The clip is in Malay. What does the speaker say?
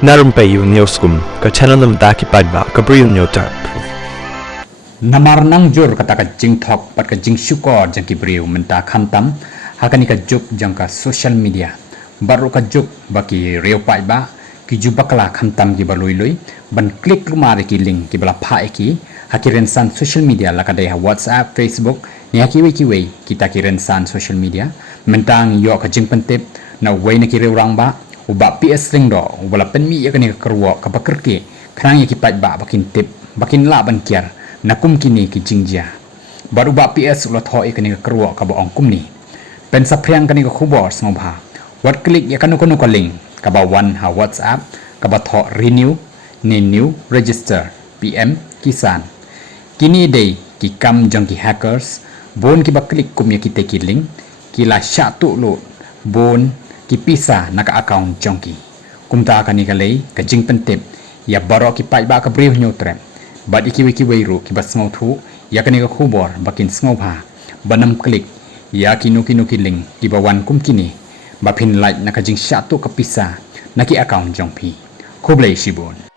Narumpayu Neoskum, ka channel nam daki padba, ka briu nyotar. Namar nang jor kata ka jing thok pat ka jing syukor jang ki briu menta khantam hakani ka juk jang ka social media baru ka juk baki reu pai ba ki jubakla khantam ki baloi loi ban klik lumare ki link ki bala pha ki hakiren san social media la ka dai WhatsApp Facebook ni ki wei kita kiren san social media mentang yo ka jing pentep na wei na ki reu rang ba uba PS ring do ubala pen mi ya kani ka kerwo ka bakerke khrang ya ki pai ba bakin tip bakin la ban kiar nakum kini ki jingjia baru ba PS ulat ho ikani ka kerwo ka ba ongkum ni pen sapriang kani ka khubor sngobha wat klik ya kanu kanu ka link ka ba one ha WhatsApp ka ba tho renew ni new register PM kisan kini dei ki kam jong ki hackers bon ki ba klik kum ya ki te ki link ki la sha tu lo bon ki pisa naka account jongki kumta kani ka lei ka jing pentep ya baro ki pai ba ka brief nyotrem bad iki weiru ki bas ngau thu ya kani ka khubor bakin sngo bha banam klik ya kinu link ki bawan kum kini ba phin like naka jing sha tu ka pisa naki account jongpi khoblei shibon